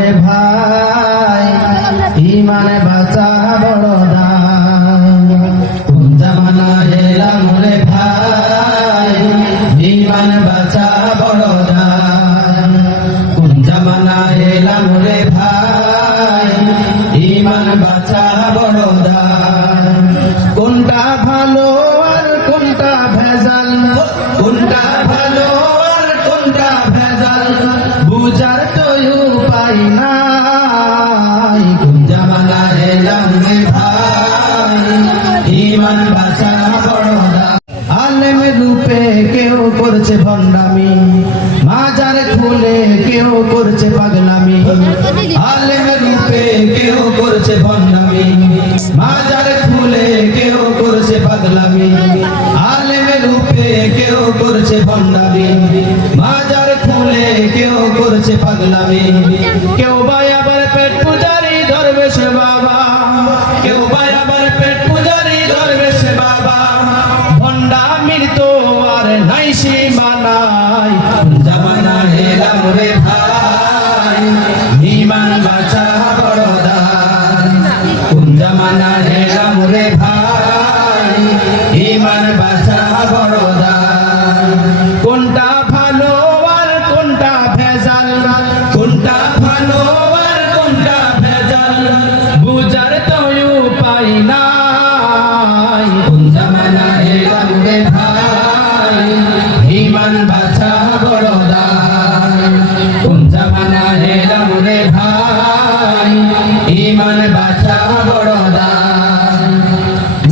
রে ভাই, ইমান বাঁচা বড় দায়। কোন জামানা এলাম রে ভাই, ইমান বাঁচা বড় দায়। কোন জামানা এলাম রে ভাই, ইমান বাঁচা বড় দায়। কোনটা ভালো আর কোনটা ভেজাল, কোনটা ভালো আর কোনটা ভেজাল, বুঝার তো উপায় নাই। কোন জামানা এলাম রে ভাই, ইমান বাঁচা বড় দায়। আলেম রূপে কেউ করছে ভণ্ডামি, মাজার খুলে কেউ করছে পাগলামি। আলেম রূপে কেউ করছে ভণ্ডামি, মাজার খুলে কেউ করছে পাগলামি। আলেম রূপে কেউ করছে ভণ্ডামি, মাজার খুলে কেউ করছে পাগলামি। কেউ ভাই আবার পেট পূজারি দরবেশ বাবা, কেউ ভাই আবার পেট পূজারি দরবেশ বাবা। ভণ্ডামির তো আর নাই সীমানাই। জামানা এলাম রে ভাই, ইমান বাঁচা বড় দায়। কোন জামানা এলাম রে ভাই, ইমান বাঁচা বড় দায়। কোনটা ভালো আর কোনটা ভেজাল, কোনটা ভালো আর কোনটা ভেজাল, বুঝার তো উপায় নাই। কোন জামানা এলাম রে ভাই, ইমান বাঁচা বড় দায়। কোন জামানা এলাম রে ভাই, ইমান বাঁচা বড় দায়।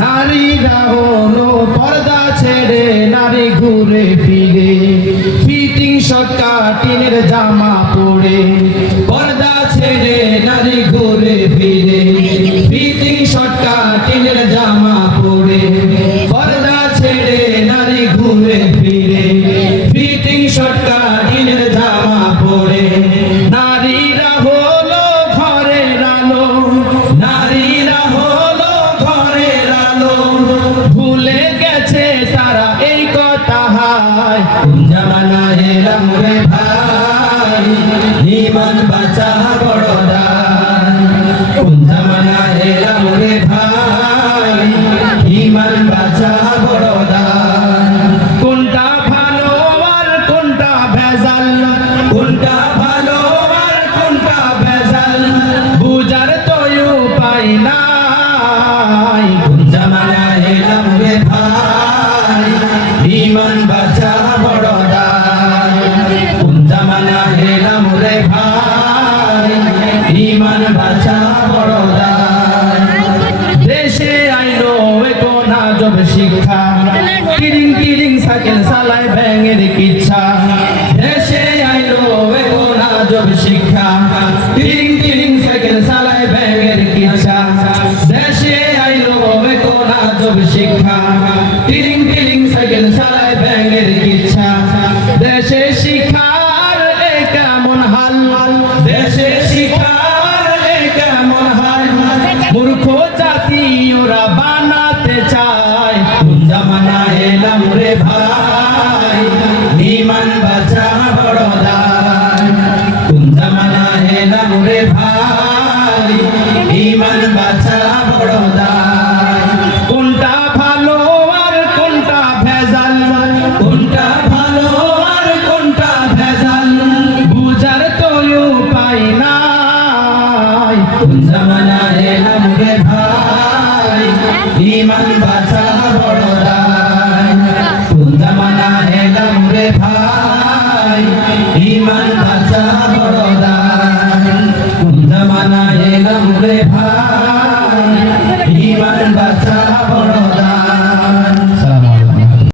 নারীরা হলো পর্দা ছেড়ে নারী ঘুরে ফিরে, ফিটিং শর্ট কাটিনের জামা পরে। পর্দা ছেড়ে নারী ঘুরে ফিরে, ফিটিং শর্ট কাটিনের জামা পরে। পর্দা ছেড়ে নারী ঘুরে ফিরে, ফিটিং শর্ট কাটিনের জামা পরে। নারীরা হলো ঘরের আলো, নারীরা হলো ঘরের আলো, ভুলে গেছে তারা এই কথা হায়। কোন জামানা এলাম রে ভাই, ইমান বাঁচা বড় দায়। কোন জামানা এলাম রে ভাই, ইমান বাঁচা বড় দায়। কোনটা ভালো আর কোনটা ভেজাল, কোনটা ভালো আর কোনটা ভেজাল, বুঝার তো উপায় নাই। কোন জামানা এলাম রে ভাই, ইমান বাঁচা বড় দায়। কোন জামানা এলাম রে ভাই, ইমান বাঁচা বড় দায়। দেশে আইলো এখন আজব শিক্ষা, কিরিং কিরিং সাইকেল চালায় ব্যাঙের কিচ্ছা। দেশে আইলো এখন আজব শিক্ষা, কিরিং কিরিং সাইকেল চালায় ব্যাঙের কিচ্ছা। দেশে আইলো এখন আজব শিক্ষা, কিরিং কিরিং সাইকেল চালায় ব্যাঙের কিচ্ছা। দেশে শিক্ষার এ কেমন হাল, দেশে শিক্ষার এ কেমন হাল, মূর্খ জাতি ওরা বানাতে চায়। কোন জামানা এলাম রে ভাই, ইমান বাঁচা বড় দায়। কোন জামানা এলাম রে ভাই, ইমান বাঁচা বড় দায়। কোনটা ভালো আর কোনটা ভেজাল, কোনটা ভালো আর কোনটা ভেজাল, বুঝার তো উপায় নাই। কোন জামানা এলাম রে ভাই, ইমান বাঁচা বড় দায়। কোন জামানা এলাম রে ভাই, ইমান বাঁচা বড় দায়। কোন জামানা এলাম রে ভাই।